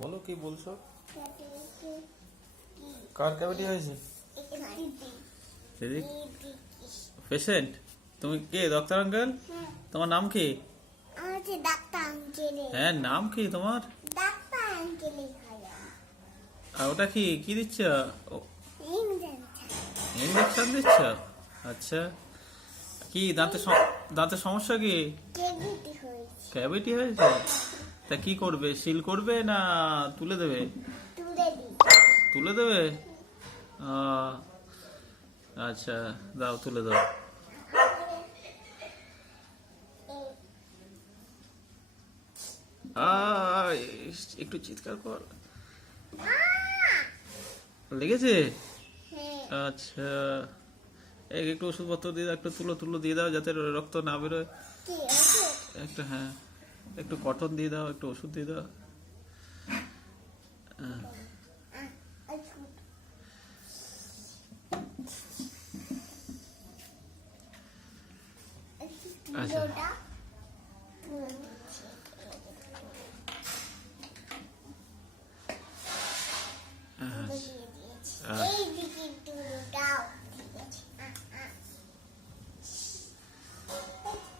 বলো কি বলছো? কার ক্যাভিটি হয়েছে? দিদি পেশেন্ট? তুমি কে ডাক্তার আঙ্কেল? তোমার নাম কি? হ্যাঁ নাম কি তোমার? আর ওটা কি কি দিচ্ছ? ইঞ্জেকশন দিচ্ছ? আচ্ছা, কি দাঁতের সমস্যা কি? ক্যাভিটি হয়েছে? তা কি করবে, সিল করবে না তুলে দেবে? তুলে দেবে। আহ, আচ্ছা দাও, তুলে দাও। একটু চিৎকার কর, লেগেছে? আচ্ছা, একটু ওষুধপত্র দিয়ে দাও, একটু তুলো তুলো দিয়ে দাও যাতে রক্ত না বেরোয়। একটা, হ্যাঁ, একটু কটন দিয়ে দাও, একটু ওষুধ দিয়ে দাও। আচ্ছা